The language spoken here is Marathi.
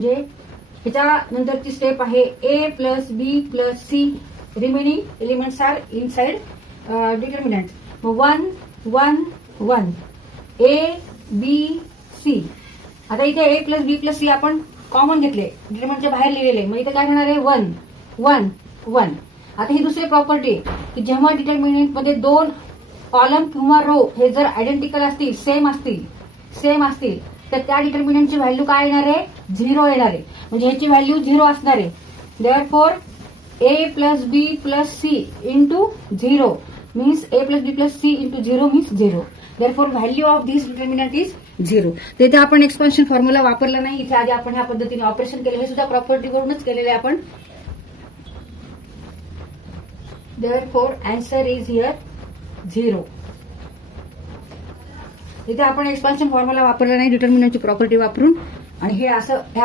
म्हणजे ह्याच्या नंतरची स्टेप आहे A plus B plus C. Remaining elements are inside determinant. 1 1 1 A B C. आता इथे A plus B plus C आपण कॉमन घेतले, डिटर्मिनंटच्या बाहेर लिहिलेले. मग इथे काय होणार आहे 1 1 1. आता ही दुसरी प्रॉपर्टी की जेव्हा डिटर्मिनंट मध्ये दोन कॉलम किंवा रो हे जर आयडेंटिकल असतील, सेम असतील तर त्या डिटर्मिनंटची व्हॅल्यू काय येणार आहे 0 येणार आहे. म्हणजे ह्याची व्हॅल्यू 0 असणार आहे. Therefore A plus B plus C into 0 means A plus B plus C into 0 means 0. Therefore value of this determinant is 0. तिथे आपण एक्सपान्शन फॉर्म्युला वापरला नाही. इथे आधी आपण ह्या पद्धतीने ऑपरेशन केलं. हे सुद्धा प्रॉपर्टीवरूनच केलेलं आहे आपण. Therefore answer is here 0. इथे आपण एक्सपान्शन फॉर्म्युला वापरला नाही, डिटर्मिनंटची प्रॉपर्टी वापरून. आणि हे असं ह्या